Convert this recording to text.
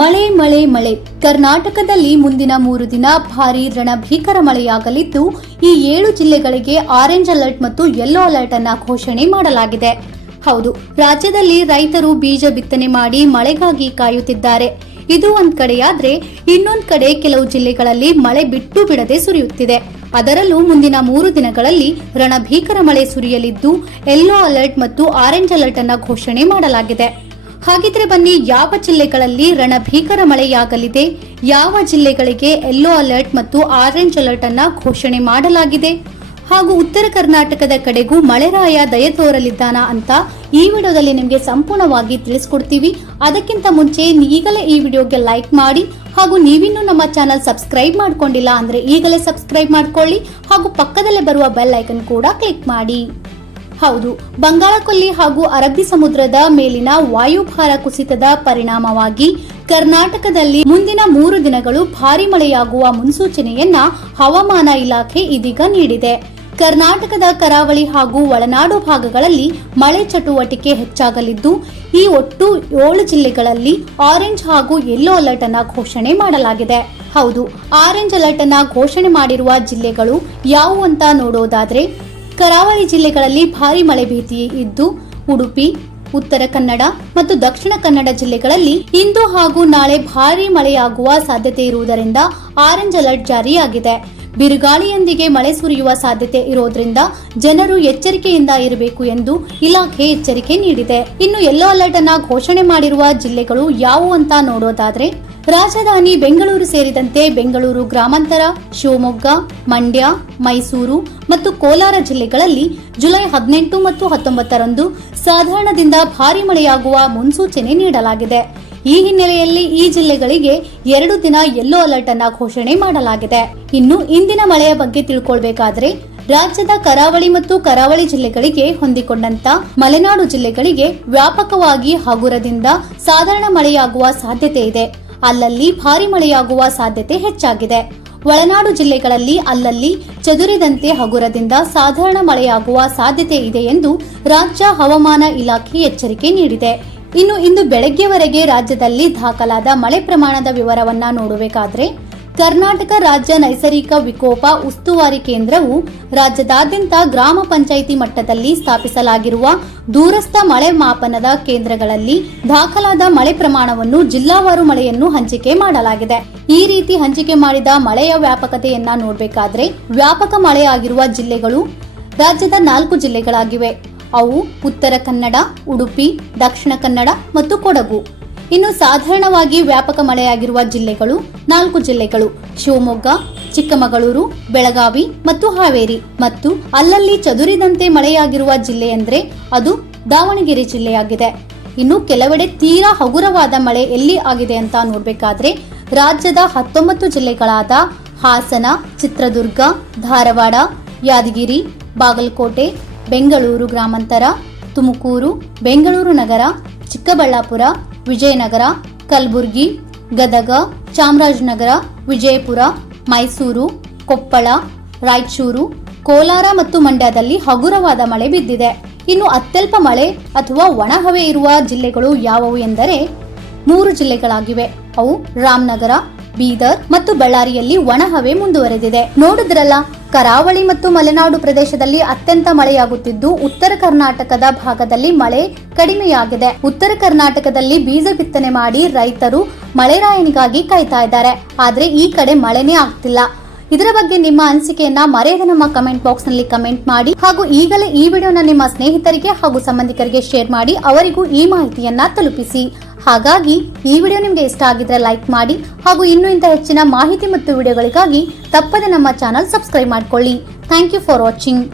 ಮಳೆ ಮಳೆ ಮಳೆ. ಕರ್ನಾಟಕದಲ್ಲಿ ಮುಂದಿನ ಮೂರು ದಿನ ಭಾರಿ ರಣಭೀಕರ ಮಳೆಯಾಗಲಿದ್ದು, ಈ ಏಳು ಜಿಲ್ಲೆಗಳಿಗೆ ಆರೆಂಜ್ ಅಲರ್ಟ್ ಮತ್ತು ಯೆಲ್ಲೋ ಅಲರ್ಟ್ ಅನ್ನ ಘೋಷಣೆ ಮಾಡಲಾಗಿದೆ. ಹೌದು, ರಾಜ್ಯದಲ್ಲಿ ರೈತರು ಬೀಜ ಬಿತ್ತನೆ ಮಾಡಿ ಮಳೆಗಾಗಿ ಕಾಯುತ್ತಿದ್ದಾರೆ. ಇದು ಒಂದ್ ಕಡೆಯಾದ್ರೆ, ಇನ್ನೊಂದ್ ಕಡೆ ಕೆಲವು ಜಿಲ್ಲೆಗಳಲ್ಲಿ ಮಳೆ ಬಿಟ್ಟು ಬಿಡದೆ ಸುರಿಯುತ್ತಿದೆ. ಅದರಲ್ಲೂ ಮುಂದಿನ ಮೂರು ದಿನಗಳಲ್ಲಿ ರಣಭೀಕರ ಮಳೆ ಸುರಿಯಲಿದ್ದು, ಯೆಲ್ಲೋ ಅಲರ್ಟ್ ಮತ್ತು ಆರೆಂಜ್ ಅಲರ್ಟ್ ಅನ್ನ ಘೋಷಣೆ ಮಾಡಲಾಗಿದೆ. ಹಾಗಿದ್ರೆ ಬನ್ನಿ, ಯಾವ ಜಿಲ್ಲೆಗಳಲ್ಲಿ ರಣಭೀಕರ ಮಳೆಯಾಗಲಿದೆ? ಯಾವ ಜಿಲ್ಲೆಗಳಿಗೆ ಯೆಲ್ಲೋ ಅಲರ್ಟ್ ಮತ್ತು ಆರೆಂಜ್ ಅಲರ್ಟ್ ಅನ್ನ ಘೋಷಣೆ ಮಾಡಲಾಗಿದೆ? ಹಾಗೂ ಉತ್ತರ ಕರ್ನಾಟಕದ ಕಡೆಗೂ ಮಳೆರಾಯ ದಯ ತೋರಲಿದ್ದಾನಾ ಅಂತ ಈ ವಿಡಿಯೋದಲ್ಲಿ ನಿಮಗೆ ಸಂಪೂರ್ಣವಾಗಿ ತಿಳಿಸ್ಕೊಡ್ತೀವಿ. ಅದಕ್ಕಿಂತ ಮುಂಚೆ ಈಗಲೇ ಈ ವಿಡಿಯೋಗೆ ಲೈಕ್ ಮಾಡಿ ಹಾಗೂ ನೀವಿನ್ನೂ ನಮ್ಮ ಚಾನಲ್ ಸಬ್ಸ್ಕ್ರೈಬ್ ಮಾಡ್ಕೊಂಡಿಲ್ಲ ಅಂದ್ರೆ ಈಗಲೇ ಸಬ್ಸ್ಕ್ರೈಬ್ ಮಾಡ್ಕೊಳ್ಳಿ ಹಾಗೂ ಪಕ್ಕದಲ್ಲೇ ಬರುವ ಬೆಲ್ ಐಕನ್ ಕೂಡ ಕ್ಲಿಕ್ ಮಾಡಿ. ಹೌದು. ಬಂಗಾಳಕೊಲ್ಲಿ ಹಾಗೂ ಅರಬ್ಬಿ ಸಮುದ್ರದ ಮೇಲಿನ ವಾಯುಭಾರ ಕುಸಿತದ ಪರಿಣಾಮವಾಗಿ ಕರ್ನಾಟಕದಲ್ಲಿ ಮುಂದಿನ ಮೂರು ದಿನಗಳು ಭಾರಿ ಮಳೆಯಾಗುವ ಮುನ್ಸೂಚನೆಯನ್ನ ಹವಾಮಾನ ಇಲಾಖೆ ಇದೀಗ ನೀಡಿದೆ. ಕರ್ನಾಟಕದ ಕರಾವಳಿ ಹಾಗೂ ಒಳನಾಡು ಭಾಗಗಳಲ್ಲಿ ಮಳೆ ಚಟುವಟಿಕೆ ಹೆಚ್ಚಾಗಲಿದ್ದು, ಈ ಒಟ್ಟು ಏಳು ಜಿಲ್ಲೆಗಳಲ್ಲಿ ಆರೆಂಜ್ ಹಾಗೂ ಯೆಲ್ಲೋ ಅಲರ್ಟ್ ಅನ್ನ ಘೋಷಣೆ ಮಾಡಲಾಗಿದೆ. ಹೌದು, ಆರೆಂಜ್ ಅಲರ್ಟ್ ಅನ್ನ ಘೋಷಣೆ ಮಾಡಿರುವ ಜಿಲ್ಲೆಗಳು ಯಾವುವು ಅಂತ ನೋಡೋದಾದ್ರೆ ಕರಾವಳಿ ಜಿಲ್ಲೆಗಳಲ್ಲಿ ಭಾರಿ ಮಳೆ ಭೀತಿ ಇದ್ದು, ಉಡುಪಿ, ಉತ್ತರ ಕನ್ನಡ ಮತ್ತು ದಕ್ಷಿಣ ಕನ್ನಡ ಜಿಲ್ಲೆಗಳಲ್ಲಿ ಇಂದು ಹಾಗೂ ನಾಳೆ ಭಾರಿ ಮಳೆಯಾಗುವ ಸಾಧ್ಯತೆ ಇರುವುದರಿಂದ ಆರೆಂಜ್ ಅಲರ್ಟ್ ಜಾರಿಯಾಗಿದೆ. ಬಿರುಗಾಳಿಯೊಂದಿಗೆ ಮಳೆ ಸುರಿಯುವ ಸಾಧ್ಯತೆ ಇರೋದ್ರಿಂದ ಜನರು ಎಚ್ಚರಿಕೆಯಿಂದ ಇರಬೇಕು ಎಂದು ಇಲಾಖೆ ಎಚ್ಚರಿಕೆ ನೀಡಿದೆ. ಇನ್ನು ಯೆಲ್ಲೋ ಅಲರ್ಟ್ ಅನ್ನ ಘೋಷಣೆ ಮಾಡಿರುವ ಜಿಲ್ಲೆಗಳು ಯಾವುವು ಅಂತ ನೋಡೋದಾದ್ರೆ ರಾಜಧಾನಿ ಬೆಂಗಳೂರು ಸೇರಿದಂತೆ ಬೆಂಗಳೂರು ಗ್ರಾಮಾಂತರ, ಶಿವಮೊಗ್ಗ, ಮಂಡ್ಯ, ಮೈಸೂರು ಮತ್ತು ಕೋಲಾರ ಜಿಲ್ಲೆಗಳಲ್ಲಿ ಜುಲೈ ಹದಿನೆಂಟು ಮತ್ತು ಹತ್ತೊಂಬತ್ತರಂದು ಸಾಧಾರಣದಿಂದ ಭಾರಿ ಮಳೆಯಾಗುವ ಮುನ್ಸೂಚನೆ ನೀಡಲಾಗಿದೆ. ಈ ಹಿನ್ನೆಲೆಯಲ್ಲಿ ಈ ಜಿಲ್ಲೆಗಳಿಗೆ ಎರಡು ದಿನ ಯೆಲ್ಲೋ ಅಲರ್ಟ್ ಅನ್ನ ಘೋಷಣೆ ಮಾಡಲಾಗಿದೆ. ಇನ್ನು ಇಂದಿನ ಮಳೆಯ ಬಗ್ಗೆ ತಿಳ್ಕೊಳ್ಬೇಕಾದ್ರೆ ರಾಜ್ಯದ ಕರಾವಳಿ ಮತ್ತು ಕರಾವಳಿ ಜಿಲ್ಲೆಗಳಿಗೆ ಹೊಂದಿಕೊಂಡಂತ ಮಲೆನಾಡು ಜಿಲ್ಲೆಗಳಿಗೆ ವ್ಯಾಪಕವಾಗಿ ಹಗುರದಿಂದ ಸಾಧಾರಣ ಮಳೆಯಾಗುವ ಸಾಧ್ಯತೆ ಇದೆ. ಅಲ್ಲಲ್ಲಿ ಭಾರಿ ಮಳೆಯಾಗುವ ಸಾಧ್ಯತೆ ಹೆಚ್ಚಾಗಿದೆ. ಒಳನಾಡು ಜಿಲ್ಲೆಗಳಲ್ಲಿ ಅಲ್ಲಲ್ಲಿ ಚದುರಿದಂತೆ ಹಗುರದಿಂದ ಸಾಧಾರಣ ಮಳೆಯಾಗುವ ಸಾಧ್ಯತೆ ಇದೆ ಎಂದು ರಾಜ್ಯ ಹವಾಮಾನ ಇಲಾಖೆ ಎಚ್ಚರಿಕೆ ನೀಡಿದೆ. ಇನ್ನು ಇಂದು ಬೆಳಗ್ಗೆವರೆಗೆ ರಾಜ್ಯದಲ್ಲಿ ದಾಖಲಾದ ಮಳೆ ಪ್ರಮಾಣದ ವಿವರವನ್ನ ನೋಡಬೇಕಾದ್ರೆ ಕರ್ನಾಟಕ ರಾಜ್ಯ ನೈಸರ್ಗಿಕ ವಿಕೋಪ ಉಸ್ತುವಾರಿ ಕೇಂದ್ರವು ರಾಜ್ಯದಾದ್ಯಂತ ಗ್ರಾಮ ಪಂಚಾಯಿತಿ ಮಟ್ಟದಲ್ಲಿ ಸ್ಥಾಪಿಸಲಾಗಿರುವ ದೂರಸ್ಥ ಮಳೆ ಮಾಪನದ ಕೇಂದ್ರಗಳಲ್ಲಿ ದಾಖಲಾದ ಮಳೆ ಪ್ರಮಾಣವನ್ನು ಜಿಲ್ಲಾವಾರು ಮಳೆಯನ್ನು ಹಂಚಿಕೆ ಮಾಡಲಾಗಿದೆ. ಈ ರೀತಿ ಹಂಚಿಕೆ ಮಾಡಿದ ಮಳೆಯ ವ್ಯಾಪಕತೆಯನ್ನ ನೋಡಬೇಕಾದ್ರೆ ವ್ಯಾಪಕ ಮಳೆಯಾಗಿರುವ ಜಿಲ್ಲೆಗಳು ರಾಜ್ಯದ ನಾಲ್ಕು ಜಿಲ್ಲೆಗಳಾಗಿವೆ. ಅವು ಉತ್ತರ ಕನ್ನಡ, ಉಡುಪಿ, ದಕ್ಷಿಣ ಕನ್ನಡ ಮತ್ತು ಕೊಡಗು. ಇನ್ನು ಸಾಧಾರಣವಾಗಿ ವ್ಯಾಪಕ ಮಳೆಯಾಗಿರುವ ಜಿಲ್ಲೆಗಳು ನಾಲ್ಕು ಜಿಲ್ಲೆಗಳು ಶಿವಮೊಗ್ಗ, ಚಿಕ್ಕಮಗಳೂರು, ಬೆಳಗಾವಿ ಮತ್ತು ಹಾವೇರಿ. ಮತ್ತು ಅಲ್ಲಲ್ಲಿ ಚದುರಿದಂತೆ ಮಳೆಯಾಗಿರುವ ಜಿಲ್ಲೆ ಅಂದ್ರೆ ಅದು ದಾವಣಗೆರೆ ಜಿಲ್ಲೆಯಾಗಿದೆ. ಇನ್ನು ಕೆಲವೆಡೆ ತೀರಾ ಹಗುರವಾದ ಮಳೆ ಎಲ್ಲಿ ಆಗಿದೆ ಅಂತ ನೋಡಬೇಕಾದ್ರೆ ರಾಜ್ಯದ ಹತ್ತೊಂಬತ್ತು ಜಿಲ್ಲೆಗಳಾದ ಹಾಸನ, ಚಿತ್ರದುರ್ಗ, ಧಾರವಾಡ, ಯಾದಗಿರಿ, ಬಾಗಲಕೋಟೆ, ಬೆಂಗಳೂರು ಗ್ರಾಮಾಂತರ, ತುಮಕೂರು, ಬೆಂಗಳೂರು ನಗರ, ಚಿಕ್ಕಬಳ್ಳಾಪುರ ವಿಜಯನಗರ, ಕಲಬುರಗಿ, ಗದಗ, ಚಾಮರಾಜನಗರ, ವಿಜಯಪುರ, ಮೈಸೂರು, ಕೊಪ್ಪಳ, ರಾಯಚೂರು, ಕೋಲಾರ ಮತ್ತು ಮಂಡ್ಯದಲ್ಲಿ ಹಗುರವಾದ ಮಳೆ ಬಿದ್ದಿದೆ. ಇನ್ನು ಅತ್ಯಲ್ಪ ಮಳೆ ಅಥವಾ ಒಣಹವೆ ಇರುವ ಜಿಲ್ಲೆಗಳು ಯಾವುವು ಎಂದರೆ ಮೂರು ಜಿಲ್ಲೆಗಳಾಗಿವೆ. ಅವು ರಾಮನಗರ, ಬೀದರ್ ಮತ್ತು ಬಳ್ಳಾರಿಯಲ್ಲಿ ಒಣಹವೆ ಮುಂದುವರೆದಿದೆ. ನೋಡಿದ್ರಲ್ಲ ಕರಾವಳಿ ಮತ್ತು ಮಲೆನಾಡು ಪ್ರದೇಶದಲ್ಲಿ ಅತ್ಯಂತ ಮಳೆಯಾಗುತ್ತಿದ್ದು, ಉತ್ತರ ಕರ್ನಾಟಕದ ಭಾಗದಲ್ಲಿ ಮಳೆ ಕಡಿಮೆಯಾಗಿದೆ. ಉತ್ತರ ಕರ್ನಾಟಕದಲ್ಲಿ ಬೀಜ ಬಿತ್ತನೆ ಮಾಡಿ ರೈತರು ಮಳೆರಾಯನಿಗಾಗಿ ಕಾಯ್ತಾ ಇದ್ದಾರೆ. ಆದ್ರೆ ಈ ಕಡೆ ಮಳೆನೇ ಆಗ್ತಿಲ್ಲ. ಇದರ ಬಗ್ಗೆ ನಿಮ್ಮ ಅನಿಸಿಕೆಯನ್ನ ಮರೆಯದೆ ನಮ್ಮ ಕಮೆಂಟ್ ಬಾಕ್ಸ್ನಲ್ಲಿ ಕಮೆಂಟ್ ಮಾಡಿ. ಹಾಗೂ ಈಗಲೇ ಈ ವಿಡಿಯೋನ ನಿಮ್ಮ ಸ್ನೇಹಿತರಿಗೆ ಹಾಗೂ ಸಂಬಂಧಿಕರಿಗೆ ಶೇರ್ ಮಾಡಿ. ಅವರಿಗೂ ಈ ಮಾಹಿತಿಯನ್ನ ತಲುಪಿಸಿ. ಹಾಗಾಗಿ ಈ ವಿಡಿಯೋ ನಿಮಗೆ ಇಷ್ಟ ಆಗಿದ್ರೆ ಲೈಕ್ ಮಾಡಿ ಹಾಗೂ ಇನ್ನೂ ಇಂಥ ಹೆಚ್ಚಿನ ಮಾಹಿತಿ ಮತ್ತು ವಿಡಿಯೋಗಳಿಗಾಗಿ ತಪ್ಪದೆ ನಮ್ಮ ಚಾನಲ್ ಸಬ್ಸ್ಕ್ರೈಬ್ ಮಾಡಿಕೊಳ್ಳಿ. Thank you for watching